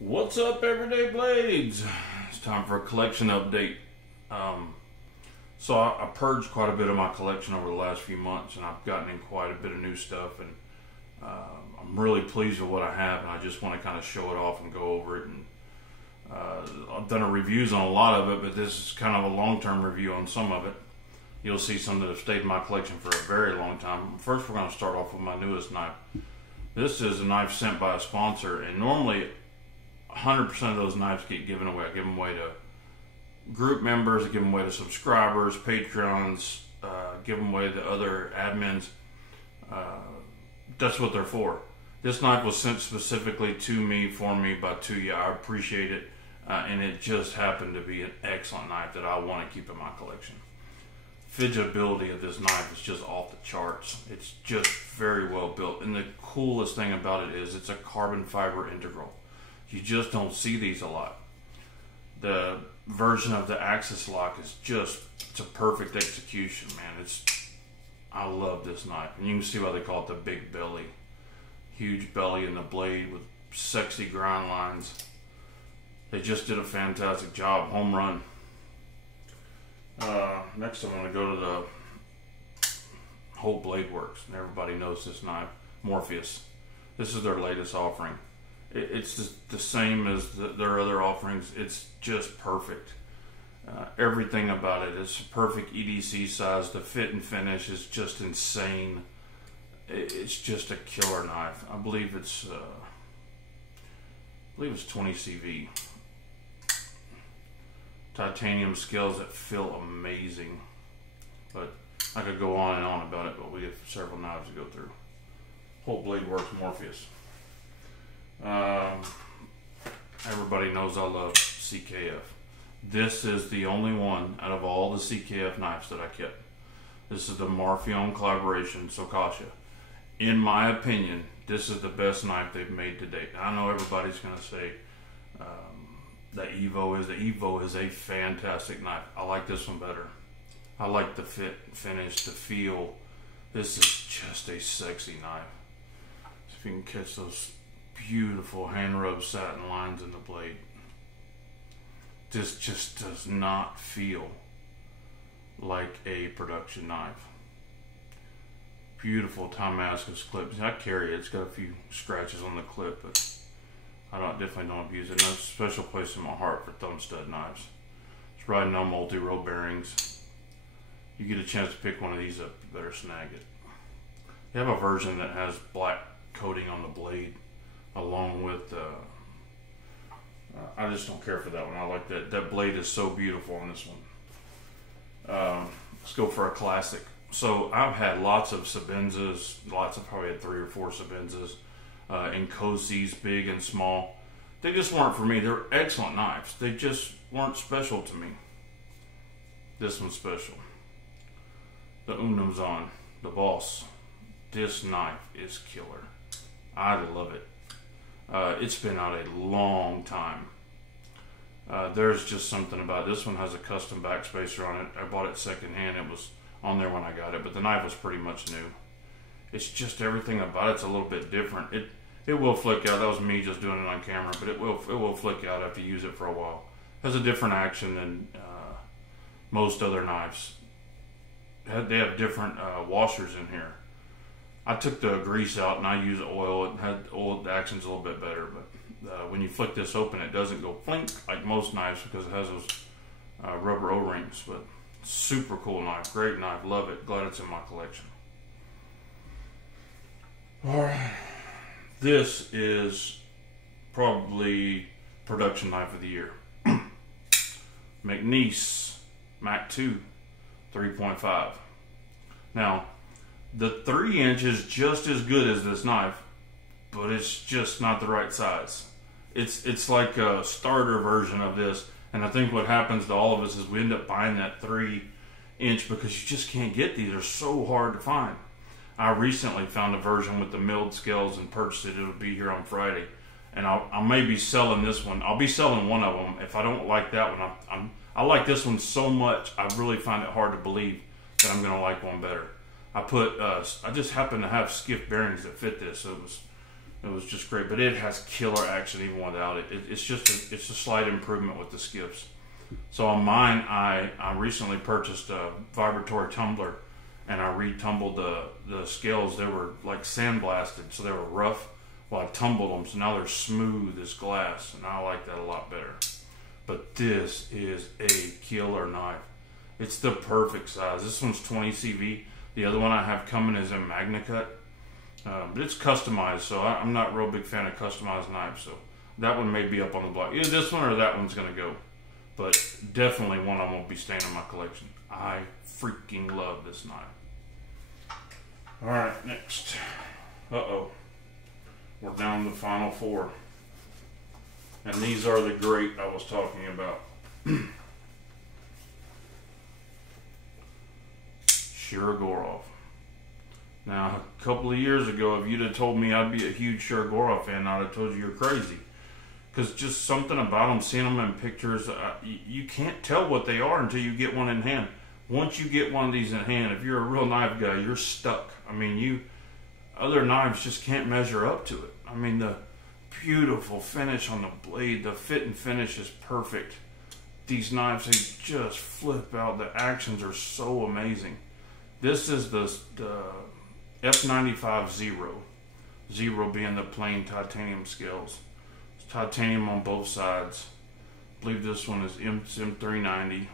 What's up, Everyday Blades? It's time for a collection update. So I purged quite a bit of my collection over the last few months, and I've gotten in quite a bit of new stuff, and I'm really pleased with what I have, and I just want to kind of show it off and go over it. And I've done reviews on a lot of it, but this is kind of a long-term review on some of it. You'll see some that have stayed in my collection for a very long time. First, we're going to start off with my newest knife. This is a knife sent by a sponsor, and normally 100% of those knives get given away. I give them away to group members, I give them away to subscribers, Patreons, give them away to other admins. That's what they're for. This knife was sent specifically to me, for me, by Tuya. I appreciate it, and it just happened to be an excellent knife that I want to keep in my collection. Fidgetability of this knife is just off the charts. It's just very well built, and the coolest thing about it is it's a carbon fiber integral. You just don't see these a lot. The version of the axis lock is it's a perfect execution, man. I love this knife. And you can see why they call it the big belly. Huge belly in the blade with sexy grind lines. They just did a fantastic job. Home run. Next I'm going to go to the Whole Blade Works. And everybody knows this knife. Morpheus. This is their latest offering. It's the same as their other offerings. It's just perfect. Everything about it is perfect EDC size. The fit and finish is just insane. It's just a killer knife. I believe it's 20 CV. Titanium scales that feel amazing. But I could go on and on about it, but we have several knives to go through. Whole Blade Works Morpheus. Everybody knows I love CKF. This is the only one out of all the CKF knives that I kept. This is the Morpheus collaboration Sokasha. In my opinion, this is the best knife they've made to date. I know everybody's going to say the Evo is a fantastic knife. I like this one better. I like the fit, finish, the feel. This is just a sexy knife. If you can catch those beautiful hand rubbed satin lines in the blade. This just does not feel like a production knife. Beautiful Damascus clip. I carry it. It's got a few scratches on the clip, but definitely don't abuse it. And that's a special place in my heart for thumb stud knives. It's riding on multi-row bearings. You get a chance to pick one of these up, you better snag it. You have a version that has black coating on the blade, along with I just don't care for that one. I like that blade is so beautiful on this one. Let's go for a classic. So I've had lots of Sabenzas, probably had 3 or 4 Sabenzas in Coseys, big and small. They just weren't for me. They're excellent knives. They just weren't special to me. This one's special. The Unamzon, the Boss. This knife is killer. I love it. It's been out a long time. There's just something about it. This one has a custom backspacer on it. I bought it secondhand. It was on there when I got it, but the knife was pretty much new. It's just everything about it's a little bit different. It will flick out. That was me just doing it on camera, but it will flick out after you use it for a while. It has a different action than most other knives. They have different washers in here. I took the grease out and I used oil. It had oil, the action's a little bit better, but when you flick this open, it doesn't go flink like most knives because it has those rubber O-rings. But super cool knife, great knife, love it. Glad it's in my collection. Alright, this is probably production knife of the year. Mcneese Mach 2 3.5. Now, the 3-inch is just as good as this knife, but it's just not the right size. It's like a starter version of this, and I think what happens to all of us is we end up buying that 3-inch because you just can't get these. They're so hard to find. I recently found a version with the milled scales and purchased it. It'll be here on Friday, and I may be selling this one. I'll be selling one of them. If I don't like that one, I like this one so much, I really find it hard to believe that I'm going to like one better. I just happen to have skiff bearings that fit this, so it was It was just great, but it has killer action even without it. It's just it's a slight improvement with the skiffs. So on mine, I recently purchased a vibratory tumbler, and I retumbled the scales. They were like sandblasted, so they were rough. Well, I tumbled them, so now they're smooth as glass, and I like that a lot better. But this is a killer knife. It's the perfect size. This one's 20 CV. The other one I have coming is in Magna Cut. But it's customized, so I'm not a real big fan of customized knives. So that one may be up on the block. Either this one or that one's going to go. But definitely one I'm going to be staying in my collection. I freaking love this knife. Alright, next. Uh-oh. We're down to the final four. And these are the great I was talking about. Shirogorov. Now, a couple of years ago, if you'd have told me I'd be a huge Shirogorov fan, I'd have told you you're crazy. Because just something about them, seeing them in pictures, you can't tell what they are until you get one in hand. Once you get one of these in hand, if you're a real knife guy, you're stuck. I mean, other knives just can't measure up to it. I mean, the beautiful finish on the blade, the fit and finish is perfect. These knives, they just flip out. The actions are so amazing. This is the F95 Zero. Zero being the plain titanium scales. It's titanium on both sides. I believe this one is M390.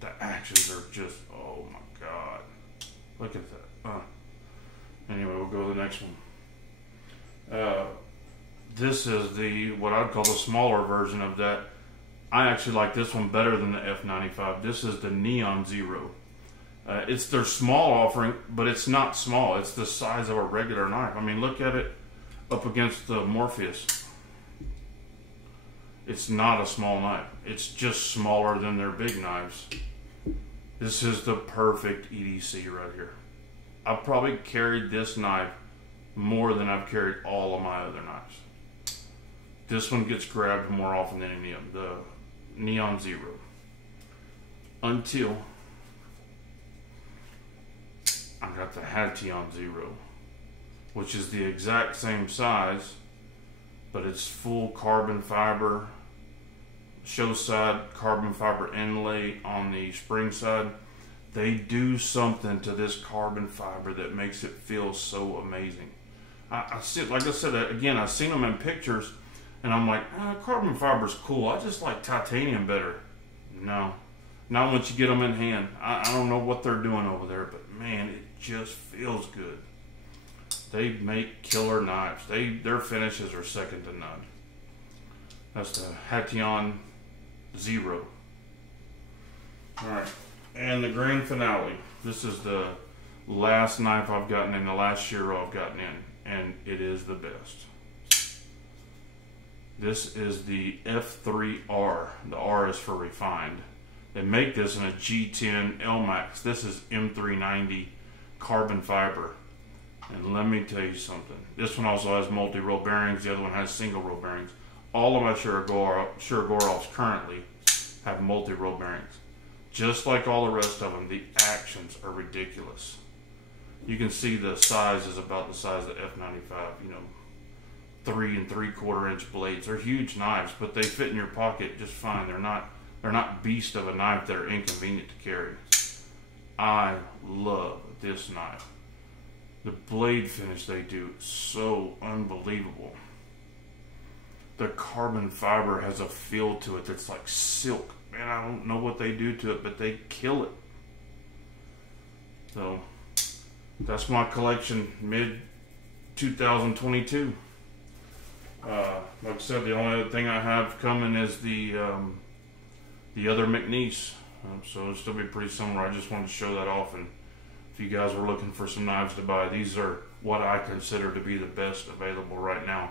The actions are just, oh my God. Look at that. Anyway, we'll go to the next one. This is what I'd call the smaller version of that. I actually like this one better than the F95. This is the Neon Zero. It's their small offering, but it's not small. It's the size of a regular knife. I mean, look at it up against the Morpheus. It's not a small knife. It's just smaller than their big knives. This is the perfect EDC right here. I've probably carried this knife more than I've carried all of my other knives. This one gets grabbed more often than any of them. The Neon Zero. Until I got the Hation Zero, which is the exact same size, but it's full carbon fiber, show side carbon fiber inlay on the spring side. They do something to this carbon fiber that makes it feel so amazing. I see, like I said, again, I've seen them in pictures, and I'm like, carbon fiber's cool. I just like titanium better. No. Not once you get them in hand. I don't know what they're doing over there, but man, it just feels good. They make killer knives. Their finishes are second to none. That's the Hation Zero. Alright, and the grand finale. This is the last knife I've gotten in, the last Shiro I've gotten in, and it is the best. This is the F3R. The R is for refined. They make this in a G10 LMAX. This is M390 carbon fiber. And let me tell you something. This one also has multi-roll bearings. The other one has single roll bearings. All of my Shirogorovs currently have multi-roll bearings. Just like all the rest of them, the actions are ridiculous. You can see the size is about the size of the F95. You know, 3 3/4 inch blades. They're huge knives, but they fit in your pocket just fine. They're not beast of a knife that are inconvenient to carry. I love this knife. The blade finish they do is so unbelievable. The carbon fiber has a feel to it that's like silk. Man, I don't know what they do to it, but they kill it. So that's my collection mid 2022. Like I said, the only other thing I have coming is the other Mcneese. So it'll still be pretty similar. I just wanted to show that off, and if you guys were looking for some knives to buy, these are what I consider to be the best available right now,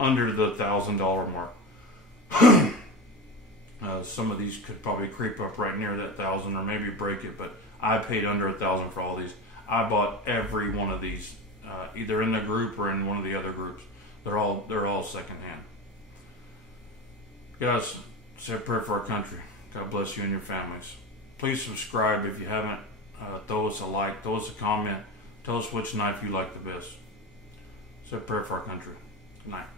under the $1,000 mark. Some of these could probably creep up right near that 1,000 or maybe break it, but I paid under 1,000 for all these. I bought every one of these, either in the group or in one of the other groups. They're all secondhand. Guys, say a prayer for our country. God bless you and your families. Please subscribe if you haven't. Throw us a like, throw us a comment. Tell us which knife you like the best. Say a prayer for our country. Night.